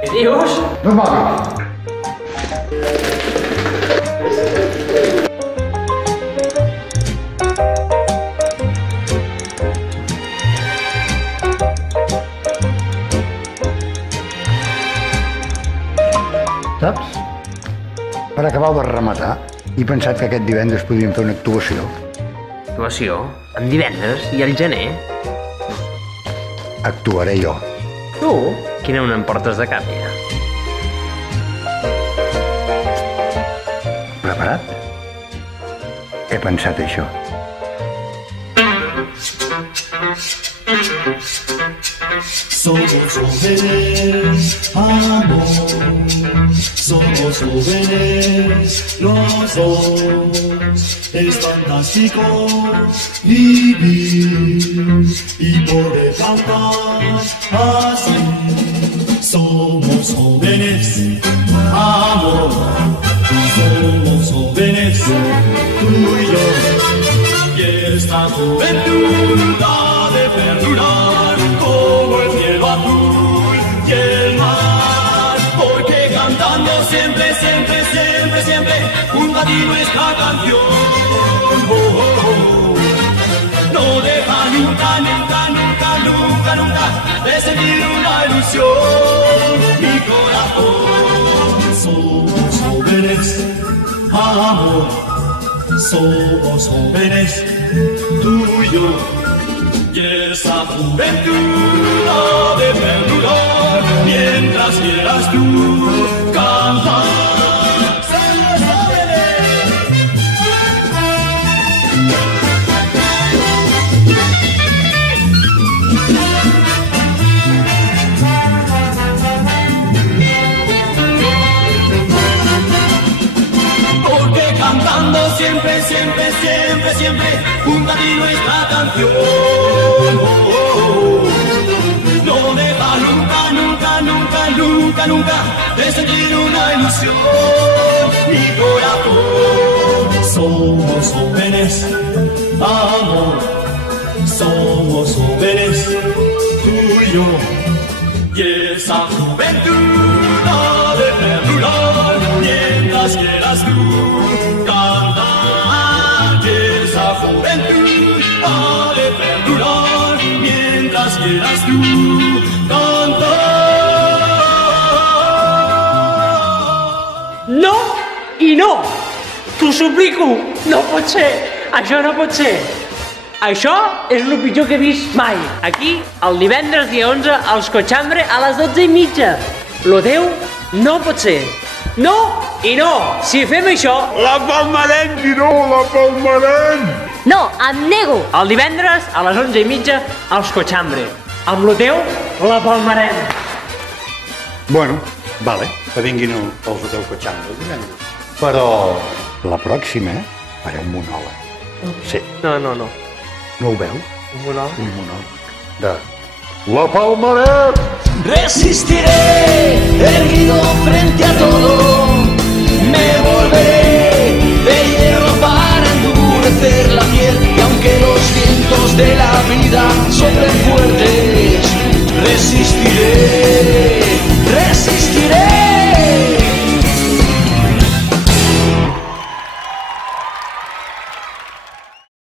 Què dius? No em moguis. Saps? Per acabar de rematar, he pensat que aquest divendres podríem fer una actuació. Actuació? En divendres i al gener? Actuaré jo. Tu? Quina una em portes de cap, ja? Preparat? He pensat això. Somos jóvenes, amor. Somos jóvenes, los dos. Es fantástico vivir y poder cantar así. Somos jóvenes, amor. Somos jóvenes, tú y yo. Y esta juventud ha de perdurar como el cielo azul y el mar, porque cantando siempre, siempre, siempre, siempre, junto a ti nuestra canción. Oh, oh, oh. No deja nunca, nunca, nunca, nunca, nunca de sentir una ilusión, mi corazón. Somos jóvenes, amor. Somos jóvenes, tú y yo, y esa juventud ha de perdurar mientras quieras tú cantar. Somos jóvenes. Porque cantando siempre, siempre, siempre, siempre, junto a ti nuestra canción. Oh, oh, oh. No deja nunca, nunca, nunca, nunca, nunca de sentir una ilusión, mi corazón. Somos jóvenes, amor. Somos jóvenes, tú y yo. Y esa juventud ha de perdurar mientras quieras tú cantar. Y esa juventud ha de perdurar mientras quieras tú cantar. No i no! T'ho suplico! No pot ser! Això no pot ser! Això és el pitjor que he vist mai. Aquí, el divendres dia 11, als Cochambre a les 12:30. Lo teu no pot ser. No i no! Si fem això... La palmarem, Guiró, la palmarem! No, em nego. El divendres a les 11:30 als Cochambre. Amb lo teu, la palmarem. Bueno, vale, que vinguin els hotels Cochambre el divendres. Però la pròxima faré un monòleg. Sí. No. No ho veu? Un monòleg? Un monòleg de... La palmarem! Resistiré erguido frente a todo, me volveré de hierro para endurecer la piel, y aunque los vientos de la vida soplen fuertes, resistiré.